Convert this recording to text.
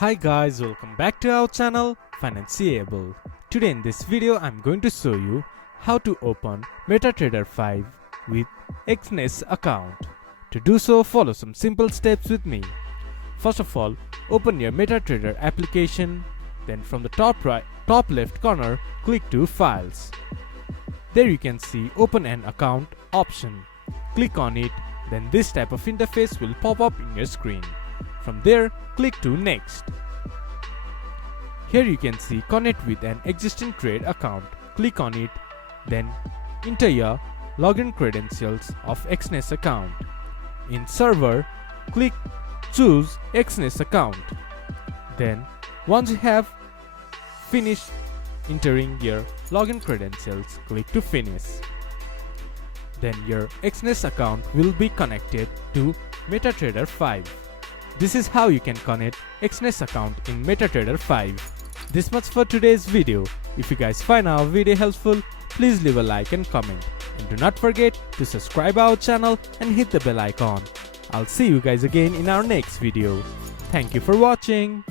Hi guys, welcome back to our channel Financiable. Today in this video I'm going to show you how to open MetaTrader 5 with Exness account. To do so, follow some simple steps with me. First of all, open your MetaTrader application, then from the top left corner click to Files. There you can see Open an Account option. Click on it, then this type of interface will pop up in your screen. From there, click to Next. Here you can see Connect with an existing trade account. Click on it, then enter your login credentials of Exness account. In Server, choose Exness account. Then, once you have finished entering your login credentials, click to Finish. Then your Exness account will be connected to MetaTrader 5. This is how you can connect Exness account in MetaTrader 5. This much for today's video. If you guys find our video helpful, please leave a like and comment. And do not forget to subscribe our channel and hit the bell icon. I'll see you guys again in our next video. Thank you for watching.